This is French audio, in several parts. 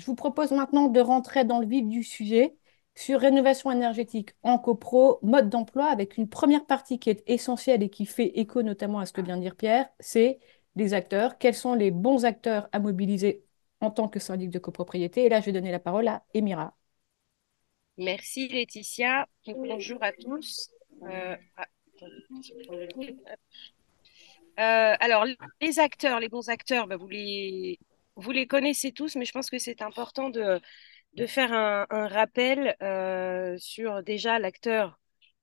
Je vous propose maintenant de rentrer dans le vif du sujet sur rénovation énergétique en copro, mode d'emploi, avec une première partie qui est essentielle et qui fait écho notamment à ce que vient de dire Pierre, c'est les acteurs. Quels sont les bons acteurs à mobiliser en tant que syndic de copropriété? Et là, je vais donner la parole à Émira. Merci Laetitia. Bonjour à tous. Alors, les acteurs, les bons acteurs, bah, vous les connaissez tous, mais je pense que c'est important de faire un rappel sur déjà l'acteur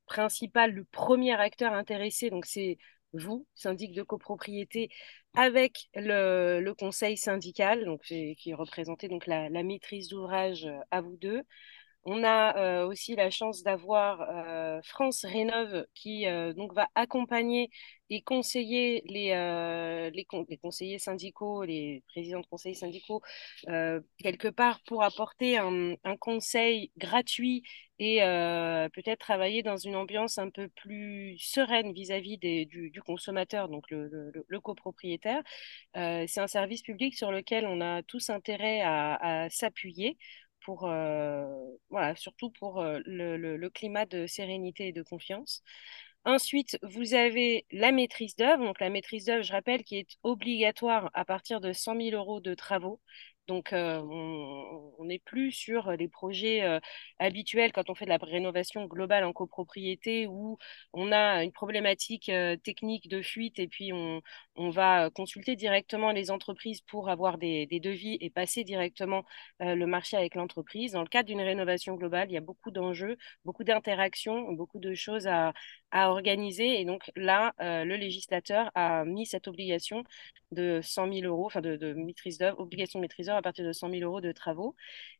principal, le premier acteur intéressé. Donc, c'est vous, syndic de copropriété, avec le conseil syndical, donc, qui représentait donc la maîtrise d'ouvrage à vous deux. On a aussi la chance d'avoir France Rénov qui donc va accompagner et conseiller les conseillers syndicaux, les présidents de conseils syndicaux, quelque part pour apporter un conseil gratuit et peut-être travailler dans une ambiance un peu plus sereine vis-à-vis du consommateur, donc le copropriétaire. C'est un service public sur lequel on a tous intérêt à s'appuyer pour, voilà, surtout pour le climat de sérénité et de confiance. Ensuite, vous avez la maîtrise d'œuvre. Donc, la maîtrise d'œuvre, je rappelle, qui est obligatoire à partir de 100 000 euros de travaux. Donc, on n'est plus sur les projets habituels quand on fait de la rénovation globale en copropriété où on a une problématique technique de fuite et puis on va consulter directement les entreprises pour avoir des devis et passer directement le marché avec l'entreprise. Dans le cadre d'une rénovation globale, il y a beaucoup d'enjeux, beaucoup d'interactions, beaucoup de choses à organiser. Et donc là, le législateur a mis cette obligation de 100 000 euros, enfin de maîtrise d'œuvre, obligation de maîtrise d'œuvre à partir de 100 000 euros de travaux.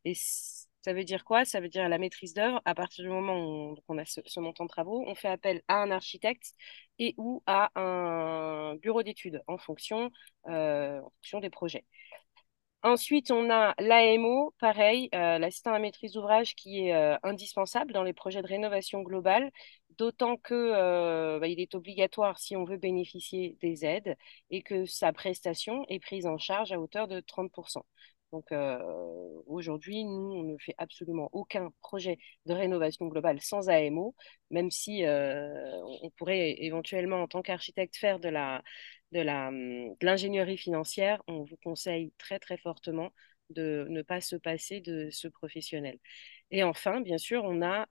Et ça veut dire quoi? Ça veut dire la maîtrise d'œuvre, à partir du moment où on a ce montant de travaux, on fait appel à un architecte et ou à un bureau d'études en fonction des projets. Ensuite, on a l'AMO, pareil, l'assistant à maîtrise d'ouvrage qui est indispensable dans les projets de rénovation globale, d'autant que il est obligatoire si on veut bénéficier des aides et que sa prestation est prise en charge à hauteur de 30%. Donc aujourd'hui, nous, on ne fait absolument aucun projet de rénovation globale sans AMO, même si on pourrait éventuellement, en tant qu'architecte, faire de l'ingénierie financière. On vous conseille très très fortement de ne pas se passer de ce professionnel. Et enfin, bien sûr, on a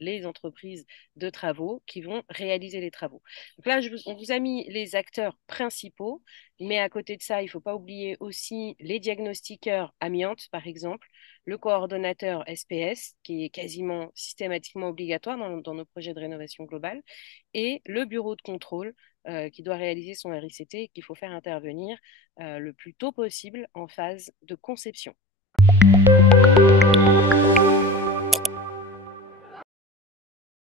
les entreprises de travaux qui vont réaliser les travaux. Donc là, on vous a mis les acteurs principaux, mais à côté de ça, il ne faut pas oublier aussi les diagnostiqueurs amiantes, par exemple, le coordonnateur SPS, qui est quasiment systématiquement obligatoire dans nos projets de rénovation globale, et le bureau de contrôle qui doit réaliser son RICT et qu'il faut faire intervenir le plus tôt possible en phase de conception.